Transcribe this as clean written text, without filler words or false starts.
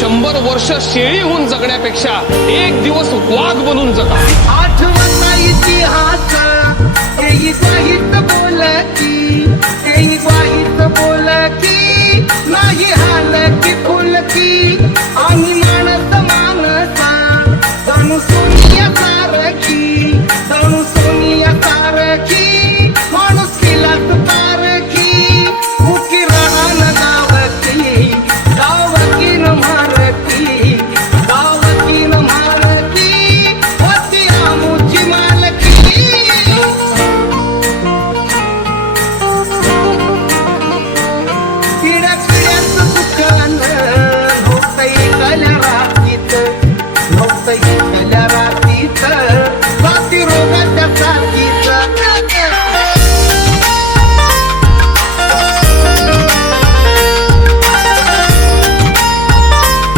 100 वर्ष शेळी होऊन जगण्यापेक्षा एक दिवस वाघ बनून जगा. आठवण इतिहास येई साहित्य बोलती